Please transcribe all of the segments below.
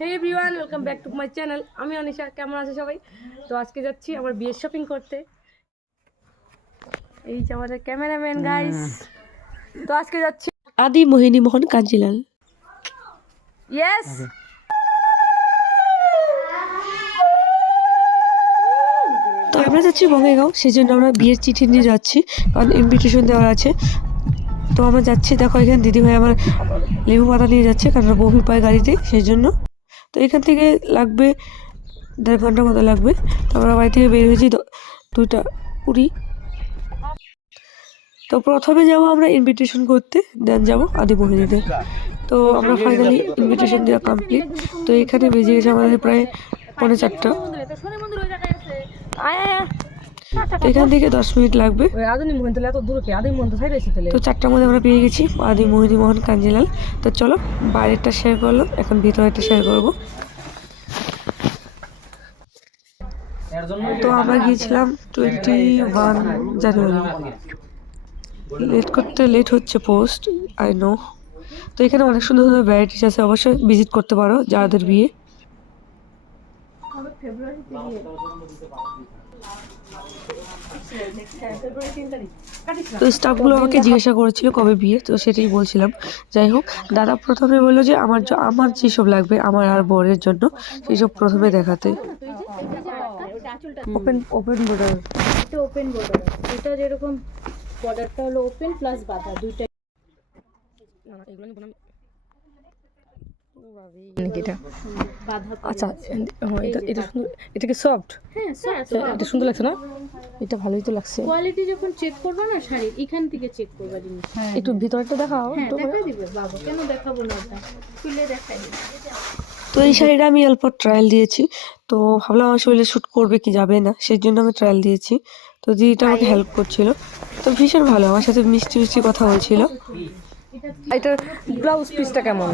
Hey everyone, welcome back to my channel. আমি অনিশা। কেমন আছে সবাই? তো আজকে যাচ্ছি আমার বিয়ের শপিং করতে। এই যে আমাদের ক্যামেরাম্যান গাইস। তো আজকে যাচ্ছি আদি মোহিনী মোহন কাঞ্জিলাল। ইয়েস। তো আমরা যাচ্ছি বঙ্গাইগাঁও, সেই জন্য আমরা বিয়ের চিঠি নিয়ে যাচ্ছি, কারণ ইনভিটেশন দেওয়া আছে। তো আমরা যাচ্ছি, দেখো এখানে দিদিভাই আমার লেবু পাতা নিয়ে যাচ্ছে, কারণ বমি পায় গাড়িতে, সেই জন্য। তো এখান থেকে লাগবে 1.5 ঘন্টার মতো লাগবে। তো আমরা বাড়ি থেকে বের হয়েছি 2:20। তো প্রথমে যাবো আমরা ইনভিটেশন করতে, দেন যাবো আদি মোহিনীতে। তো আমরা ফাইনালি ইনভিটেশন দেওয়া কমপ্লিট। তো এখানে বেজে গেছে আমাদের প্রায় 3:45। তো এখান থেকে 10 মিনিট লাগবে। তো 4টার মধ্যে আমরা পেয়ে গেছি আদি মোহিনী মোহন কাঞ্জিলাল। তো চলো, বাইরেরটা শেয়ার করলাম, এখন ভিতরেরটা শেয়ার করবো। তো আমরা গিয়েছিলাম 21 জানুয়ারি। লেট হচ্ছে পোস্ট, আই নো। তো এখানে অনেক সুন্দর সুন্দর ভ্যারাইটিস আছে, অবশ্যই ভিজিট করতে পারো যাদের বিয়ে। তো স্টাফগুলো আমাকে জিজ্ঞাসা করেছিল কবে বিয়ে, তো সেটাই বলছিলাম। যাই হোক, দাদা প্রথমে বললো যে আমার যেসব লাগবে আমার আর বরের জন্য সেসব প্রথমে দেখাতে। ওপেন বর্ডার, এটা ওপেন বর্ডার। এটা যেরকম বর্ডারটা হলো ওপেন প্লাস বাঁধা দুইটাই। আচ্ছা, এটা কি সফট? হ্যাঁ, এটা সুন্দর লাগছে না? এটা ভালোই তো লাগছে। কোয়ালিটি যখন চেক করবে না শাড়ির, এখান থেকে চেক করবে জিনিস। একটু ভিতরটা দেখাও। হ্যাঁ, দেখাই দিবে বাবা, কেন দেখাবো না? এটা খুলে দেখাই দিবে। তো এই শাড়িটা আমি অল্প ট্রায়াল দিয়েছি। তো ভাবলাম আমার শরীরে শ্যুট করবে কি যাবে না, সেই জন্য আমি ট্রায়াল দিয়েছি। তো দিদিটা আমাকে হেল্প করছিল, তো ভীষণ ভালো, আমার সাথে মিষ্টি মিষ্টি কথা বলছিল। এটার ব্লাউজ পিসটা কেমন?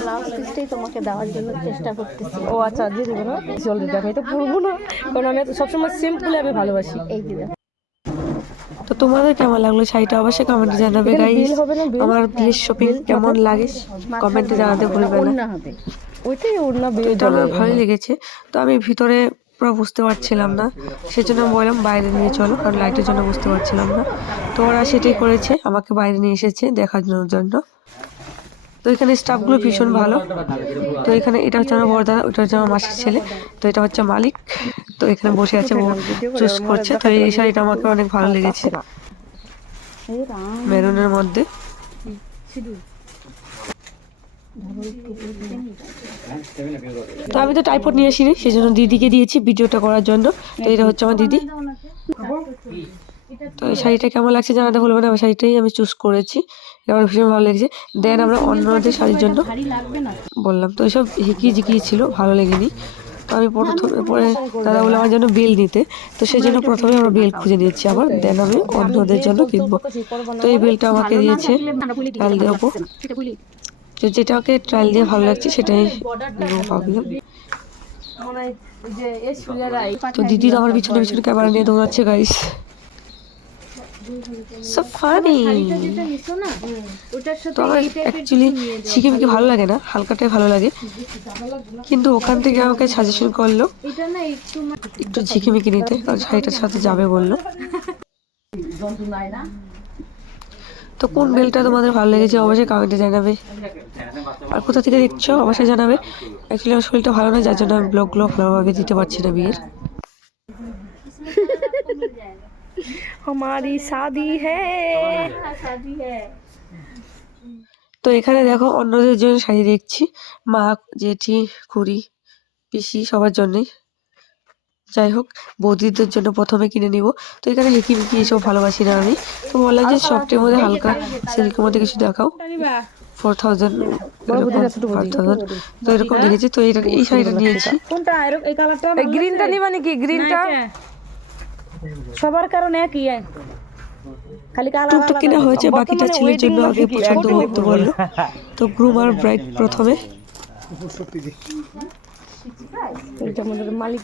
ব্লাউজ পিসটাই তোমাকে দেওয়ার জন্য চেষ্টা করতেছি। ও আচ্ছা, দিয়ে দেবে না? জলদি দেখো, এটা পরবো না, কারণ আমি সবসময় সিম্পলে আমি ভালোবাসি। এই দিবে। তো তোমাদের কেমন লাগলো শাড়িটা অবশ্যই কমেন্টে জানাবে গাইস। আমার বিয়ের শপিং কেমন লাগে কমেন্টে জানাতে ভুলবে না। না হবে ওইটাই ওড়না বিয়ে। এটা আমার ভালোই লেগেছে। তো আমি ভিতরে পুরো বুঝতে পারছিলাম না, সেজন্য আমি বললাম বাইরে নিয়ে চলো, কারণ লাইটের জন্য বুঝতে পারছিলাম না। তো ওরা সেটাই করেছে, আমাকে বাইরে নিয়ে এসেছে দেখানোর জন্য। তো এখানে স্টাফগুলো ভীষণ ভালো। তো এখানে এটা হচ্ছে আমার বড় দাদা, ওটা হচ্ছে আমার মাসির ছেলে। তো এটা হচ্ছে মালিক। তো এখানে বসে আছে, ও চুজ করছে। তো এই শাড়িটা আমাকে অনেক ভালো লেগেছে, মেরুনের মধ্যে। তো আমি তো টাইপড নিয়ে আসিনি, সেই জন্য দিদিকে দিয়েছি ভিডিওটা করার জন্য। তো এটা হচ্ছে আমার দিদি। তো এই শাড়িটা কেমন লাগছে জানাতে ভুলবে না, শাড়িটাই আমি চুজ করেছি, আমার ভীষণ ভালো লেগেছে। দেন আমরা অন্যদের শাড়ির জন্য বললাম, তো এইসব হিকিয়ে জিকিয়ে ছিল, ভালো লেগেনি। তো আমি প্রথমে পরে দাদা বলে আমার জন্য বেল নিতে, তো সেই জন্য প্রথমে আমরা বেল খুঁজে নিচ্ছি, আবার দেন আমি অন্যদের জন্য কিনবো। তো এই বেলটা আমাকে দিয়েছে, ট্রায়াল দেবো, তো যেটাকে ট্রায়াল দিয়ে ভালো লাগছে সেটাই ভাবলাম। তো দিদি তো আমার পিছনে পিছনে ক্যামেরা নিয়ে দৌড়াচ্ছে গাইস, সো ফানি। তো আমার অ্যাকচুয়ালি ঝিকিমিকি ভালো লাগে না, হালকাটাই ভালো লাগে, কিন্তু ওখান থেকে আমাকে সাজেশন করলো একটু ঝিকিমিকি নিতে, কারণ শাড়িটার সাথে যাবে বললো। তো কোন বেলটা তোমাদের ভালো লেগেছে অবশ্যই কমেন্টে জানাবে, আর কোথা থেকে দেখছো অবশ্যই জানাবে। অ্যাকচুয়ালি আমার শরীরটা ভালো না, যার জন্য আমি ব্লগগুলো ভালোভাবে দিতে পারছি না বিয়ের। हमारी शादी है। তো এখানে দেখো অন্যদের জন্য শাড়ি দেখছি, মা, জেঠি, খুড়ি, পিসি, সবার জন্যই। যাই হোক, বৌদিদের জন্য প্রথমে কিনে নিব। তো এখানে হিকিমিকি এসব ভালোবাসি না আমি, তো বললাম যে সফটের মধ্যে হালকা সিল্কের মধ্যে কিছু দেখাও। 4000 5000 তো এরকম দেখেছি। তো এই শাড়িটা নিয়েছি। কোনটা? এই কালারটা, এই গ্রিনটা নিবা নাকি? গ্রিনটা সবার কারণে একই, খালি কালার টুকটুক কিনা হয়েছে, বাকিটা ছেলের জন্য আগে পছন্দ করতে বললো। তো গ্রুম আর ব্রাইড প্রথমে। মালিক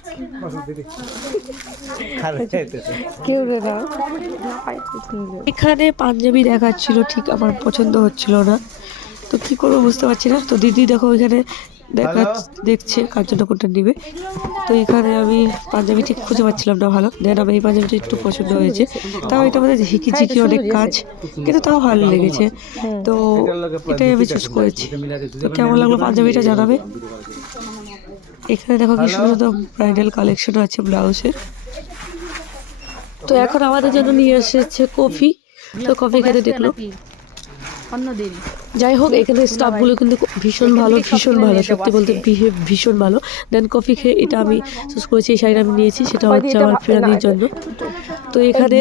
এখানে পাঞ্জাবি দেখাচ্ছিল, ঠিক আমার পছন্দ হচ্ছিল না, তো কি করবো বুঝতে পারছি না। তো দিদি দেখো এখানে দেখছে কার জন্য কোনটা নিবে। তো এখানে আমি পাঞ্জাবি ঠিক খুঁজে পাচ্ছিলাম না ভালো, দেন আমার এই পাঞ্জাবিটা একটু পছন্দ হয়েছে। তাও এটা আমাদের ঝিকি ঝিকি অনেক কাজ, কিন্তু তাও ভালো লেগেছে, তো এটাই আমি চুজ করেছি। তো কেমন লাগলো পাঞ্জাবিটা জানাবে। এখানে দেখো কি সুন্দর ব্রাইডাল কালেকশন আছে ব্লাউজের। তো এখন আমাদের জন্য নিয়ে এসেছে কফি, তো কফি খেতে দেখলো। অন্যদিন যাই হোক, এখানে স্টাফগুলো কিন্তু ভীষণ ভালো, সত্যি বলতে ভীষণ ভালো। দেন কফি খেয়ে এটা আমি চুজ করেছি, এই শাড়িটা আমি নিয়েছি, সেটা হচ্ছে আমার ফিরানির জন্য। তো এখানে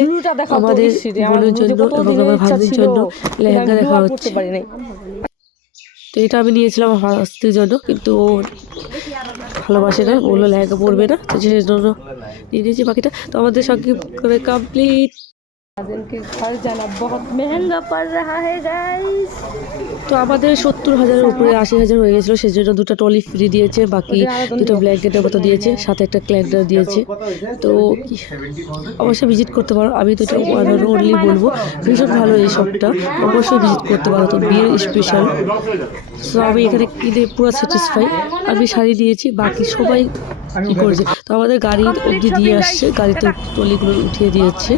আমাদের বোনের জন্য এবং আমার ভাগ্নির জন্য লেহেঙ্গা দেখা হচ্ছে। তো এটা আমি নিয়েছিলাম আমার হাস্তির জন্য, কিন্তু ও ভালোবাসে না, বললো লেহেঙ্গা পরবে না, তো সেই জন্য নিয়ে নিয়েছি বাকিটা। তো আমাদের সঙ্গে করে কমপ্লিট। के घर जाना बहुत महंगा पड़ रहा है गाइस। তো আমাদের 70,000-এর উপরে 80,000 হয়ে গেছিলো, সেই জন্য দুটো টলি ফ্রি দিয়েছে, বাকি দুটো ব্ল্যাঙ্কেটের মতো দিয়েছে, সাথে একটা ক্যালেন্ডার দিয়েছে। তো অবশ্যই ভিজিট করতে পারো, আমি তো এটা অনলি বলবো, ভীষণ ভালো এই শপটা, অবশ্যই ভিজিট করতে পারো। তো বিয়ের স্পেশাল, সো আমি এখানে কিনে পুরো স্যাটিসফাই। আমি শাড়ি দিয়েছি, বাকি সবাই কী করেছে। তো আমাদের গাড়ি অবধি দিয়ে আসছে, গাড়িতে টলিগুলো উঠিয়ে দিয়েছে।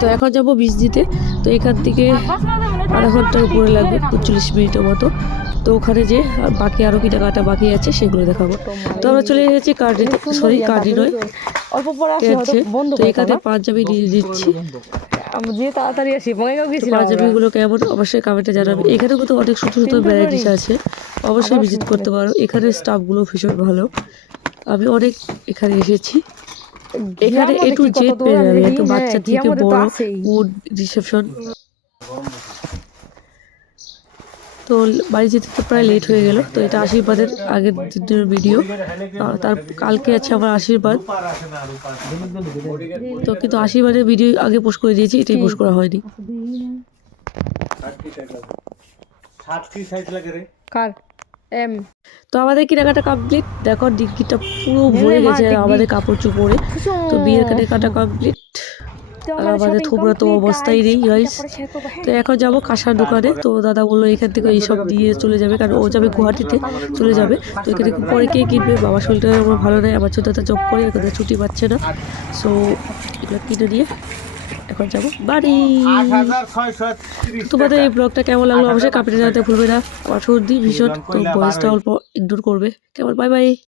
তো এখন যাবো বীজ দিতে। তো এখান থেকে আধা ঘন্টার উপরে লাগবে, 45 মিনিটের মতো। তো ওখানে যে বাকি আরও কেনাকাটা বাকি আছে সেগুলো দেখাবো। তো আমরা চলে এসেছি কার্ডি নয় অল্প পরে আসি হয়তো বন্ধ তো এখানে পাঞ্জাবি নিয়ে দিচ্ছি। আমরা যে তাড়াতাড়ি আসি বঙ্গাইগাঁও গেছিলাম। পাঞ্জাবিগুলো কেমন অবশ্যই কমেন্টে জানাবে। এখানে কিন্তু অনেক সুন্দর ভ্যারাইটিস আছে, অবশ্যই ভিজিট করতে পারো। এখানে স্টাফগুলো ভীষণ ভালো, আমি অনেক এখানে এসেছি। এখানে এ টু জেড পেয়ে যাবে, একদম বাচ্চা থেকে বড়, ফুড, রিসেপশন। তো বাড়ি যেতে তো প্রায় লেট হয়ে গেল। তো এটা আশীর্বাদের আগের দিনের ভিডিও, তার কালকে আছে আমার আশীর্বাদ। তো কিন্তু আশীর্বাদের ভিডিও আগে পোস্ট করে দিয়েছি, এটাই পোস্ট করা হয়নি। কার এম। তো আমাদের কেনাকাটা কমপ্লিট, দেখো ডিগ্গিটা পুরো ভরে গেছে আমাদের কাপড় চোপড়ে। তো বিয়ের কেনাকাটা কমপ্লিট, আর আমাদের থোবরা তো অবস্থাই নেই গাইস। তো এখন যাবো কাঁসার দোকানে। তো দাদা বললো এখান থেকে এইসব দিয়ে চলে যাবে, কারণ ও যাবে গুয়াহাটিতে চলে যাবে। তো এখানে পরে কে কিনবে, বাবার শরীরটা আমার ভালো নেই, আমার ছোটো দাদা জব করে, এখানে ছুটি পাচ্ছে না। সো এগুলো কিনে নিয়ে এখন যাবো বাড়ি। তোমাদের এই ব্লগটা কেমন লাগলো অবশ্যই কমেন্টে জানাতে ভুলবে না। আমার সর্দি ভীষণ, তো ভয়েসটা অল্প ইগনোর করবে। কেমন, বাই বাই।